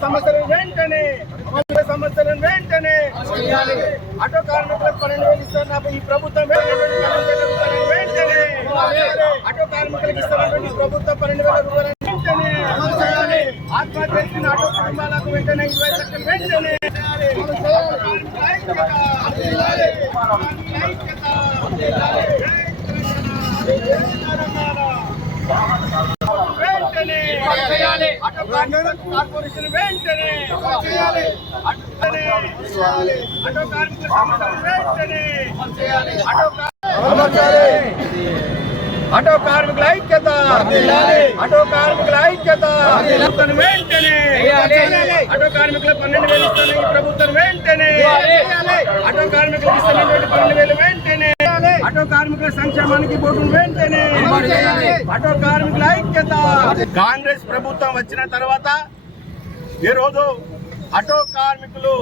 సమస్యలను వెంటనే ఆటో కార్మికులకు పన్నెండు వేలు ఇస్తున్న ఈ ప్రభుత్వం వెంటనే ఆటో కార్మికులకు ఇస్తున్నటువంటి ఈ ప్రభుత్వం పన్నెండు వేల రూపాయలు వెంటనే ఆత్మహత్య చేసిన ఆటో కుటుంబాలకు వెంటనే ఇరవై లక్షలు వెంటనే వెంటనే కార్మికులకు కార్పొరేషన్ వెంటనే వెంటనే ఆటో కార్మికుల సమస్యలు వెంటనే ఆటో కార్- ఆటో కార్మికుల ఐక్యత. ఆటో కార్మికుల ఐక్యత. ప్రభుత్వం వెంటనే ఆటో కార్మికుల పన్నెండు వేలు ఇస్తున్న ఈ ప్రభుత్వం వెంటనే ఆటో కార్మికులకు ఇస్తున్నటువంటి పన్నెండు వేలు వెంటనే కార్మికుల సంక్షేమానికి వెంటనే ఆటో కార్మికుల ఐక్యత. కాంగ్రెస్ ప్రభుత్వం వచ్చిన తర్వాత ఈ రోజు ఆటో కార్మికులు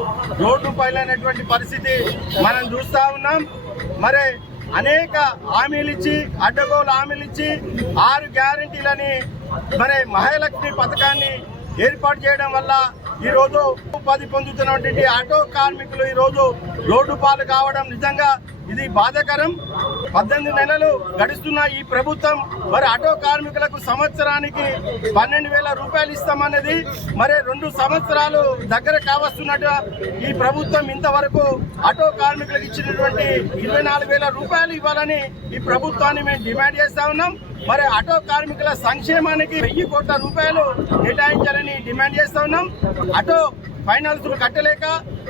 రోడ్డు పైలైనటువంటి పరిస్థితి మనం చూస్తా ఉన్నాం. మరి అనేక హామీలు ఇచ్చి అడ్డగోలు హామీలు ఇచ్చి ఆరు గ్యారంటీలని మరి మహాలక్ష్మి పథకాన్ని ఏర్పాటు చేయడం వల్ల ఈ రోజు ఉపాధి పొందుతున్నటువంటి ఆటో కార్మికులు ఈ రోజు రోడ్డు పాలు కావడం నిజంగా ఇది బాధాకరం. పద్దెనిమిది నెలలు గడుస్తున్న ఈ ప్రభుత్వం మరి ఆటో కార్మికులకు సంవత్సరానికి పన్నెండు వేల రూపాయలు ఇస్తామన్నది మరి రెండు సంవత్సరాలు దగ్గర కావస్తున్నట్టు ఈ ప్రభుత్వం ఇంతవరకు ఆటో కార్మికులకు ఇచ్చినటువంటి ఇరవై నాలుగు వేల రూపాయలు ఇవ్వాలని ఈ ప్రభుత్వాన్ని మేము డిమాండ్ చేస్తా ఉన్నాం. మరి ఆటో కార్మికుల సంక్షేమానికి వెయ్యి కోట్ల రూపాయలు కేటాయించాలని డిమాండ్ చేస్తా ఉన్నాం. ఆటో ఫైనాన్స్ కట్టలేక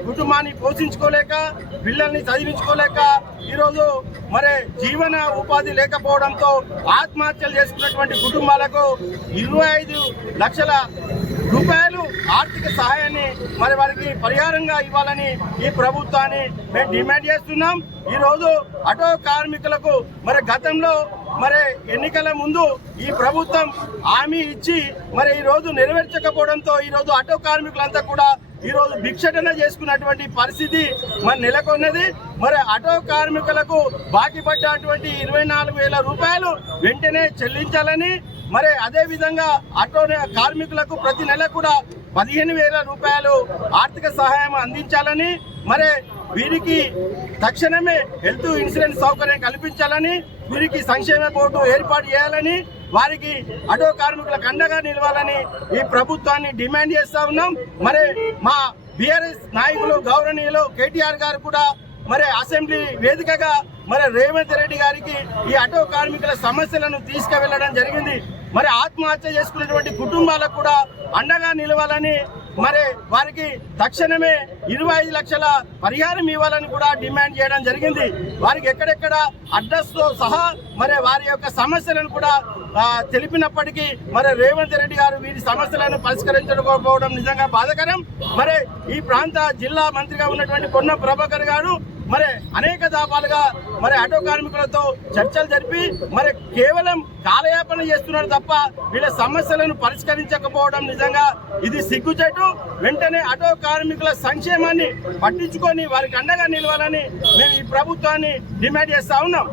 కుటుంబాన్ని పోషించుకోలేక పిల్లల్ని చదివించుకోలేక ఈరోజు మరి జీవన ఉపాధి లేకపోవడంతో ఆత్మహత్యలు చేసుకున్నటువంటి కుటుంబాలకు ఇరవై ఐదు లక్షల రూపాయలు ఆర్థిక సహాయాన్ని మరి వారికి పరిహారంగా ఇవ్వాలని ఈ ప్రభుత్వాన్ని మేము డిమాండ్ చేస్తున్నాం. ఈరోజు అటో ఆటో కార్మికులకు మరి గతంలో మరి ఎన్నికల ముందు ఈ ప్రభుత్వం హామీ ఇచ్చి మరి ఈ రోజు నెరవేర్చకపోవడంతో ఈ రోజు ఆటో కార్మికులంతా కూడా ఈ రోజు భిక్షటన చేసుకున్నటువంటి పరిస్థితి మరి నెలకొన్నది. మరి ఆటో కార్మికులకు బాకీ పడ్డటువంటి ఇరవై నాలుగు వేల రూపాయలు వెంటనే చెల్లించాలని మరి అదే విధంగా ఆటో కార్మికులకు ప్రతి నెల కూడా పదిహేను వేల రూపాయలు ఆర్థిక సహాయం అందించాలని మరి వీరికి తక్షణమే హెల్త్ ఇన్సూరెన్స్ సౌకర్యం కల్పించాలని వీరికి సంక్షేమ బోర్డు ఏర్పాటు చేయాలని వారికి అటో కార్మికులకు అండగా నిలవాలని ఈ ప్రభుత్వాన్ని డిమాండ్ చేస్తా ఉన్నాం. మరి మా బీఆర్ఎస్ నాయకులు గౌరవనీయులు కేటీఆర్ గారు కూడా మరి అసెంబ్లీ వేదికగా మరి రేవంత్ రెడ్డి గారికి ఈ ఆటో కార్మికుల సమస్యలను తీసుకువెళ్ళడం జరిగింది. మరి ఆత్మహత్య చేసుకున్నటువంటి కుటుంబాలకు కూడా అండగా నిలవాలని మరి వారికి తక్షణమే ఇరవై ఐదు లక్షల పరిహారం ఇవ్వాలని కూడా డిమాండ్ చేయడం జరిగింది. వారికి ఎక్కడెక్కడ అడ్రస్తో సహా మరి వారి యొక్క సమస్యలను కూడా తెలిపినప్పటికీ మరి రేవంత్ రెడ్డి గారు వీరి సమస్యలను పరిష్కరించకపోవడం నిజంగా బాధకరం. మరి ఈ ప్రాంత జిల్లా మంత్రిగా ఉన్నటువంటి పొన్న ప్రభాకర్ గారు మరి అనేక దాపాలుగా మరి ఆటో కార్మికులతో చర్చలు జరిపి మరి కేవలం కాలయాపన చేస్తున్నారు తప్ప వీళ్ళ సమస్యలను పరిష్కరించకపోవడం నిజంగా ఇది సిగ్గుచేటు. వెంటనే ఆటో కార్మికుల సంక్షేమాన్ని పట్టించుకొని వారికి అండగా నిలవాలని మేము ఈ ప్రభుత్వాన్ని డిమాండ్ చేస్తా ఉన్నాం.